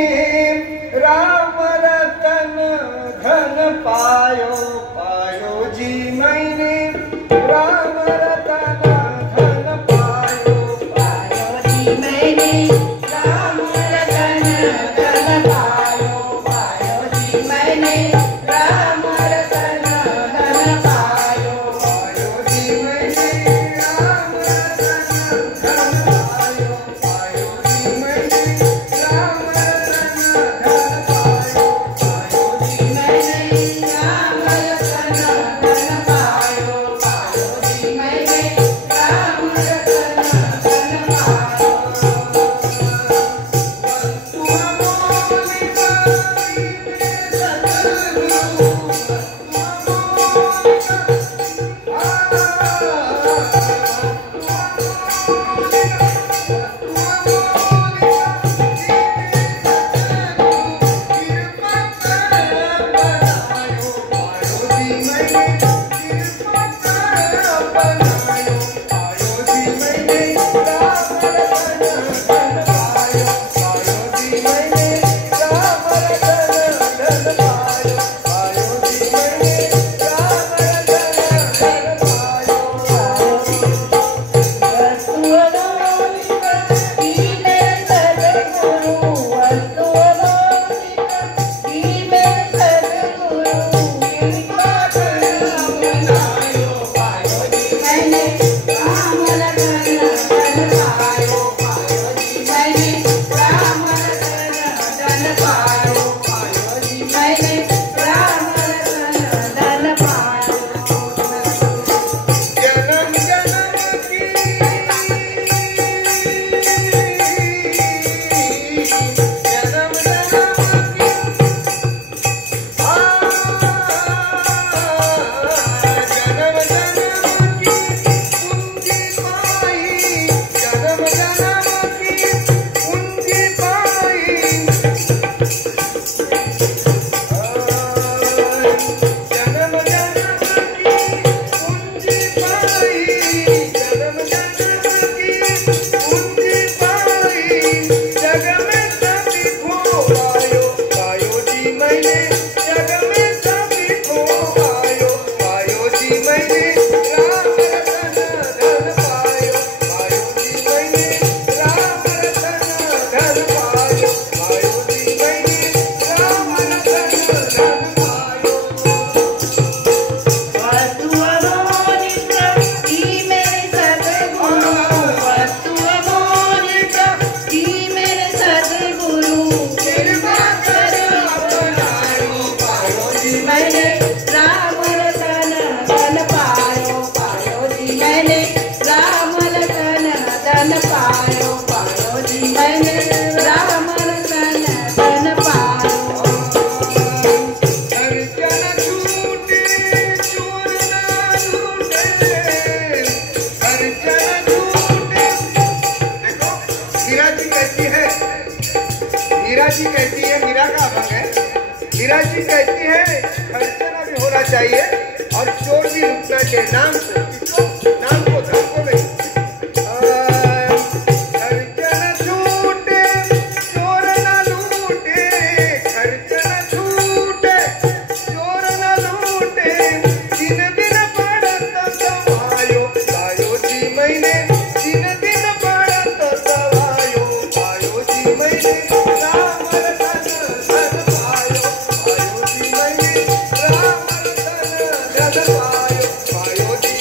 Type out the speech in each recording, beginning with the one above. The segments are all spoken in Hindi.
राम रतन धन पायो पायो जी मैंने राम रतन धन पायो पायो जी मैंने राम रतन धन पायो पायो जी मैंने राम रतन धन पायो पायो जी मैंने राम रतन धन पायो पायो जी मैंने राम जी कहती है, मीरा का अभंग है। मीरा जी कहती है खर्चना भी होना चाहिए और चोर भी रुकना चाहिए नाम से, नाम को धन को नहीं। खर्चना छूटे चोर न लूटे, खर्चना छूटे चोर न लूटे, दिन दिन पड़त सवायो पायो जी मैंने, दिन दिन पड़त सवायो पायो जी मैंने पायो जी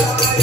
पायो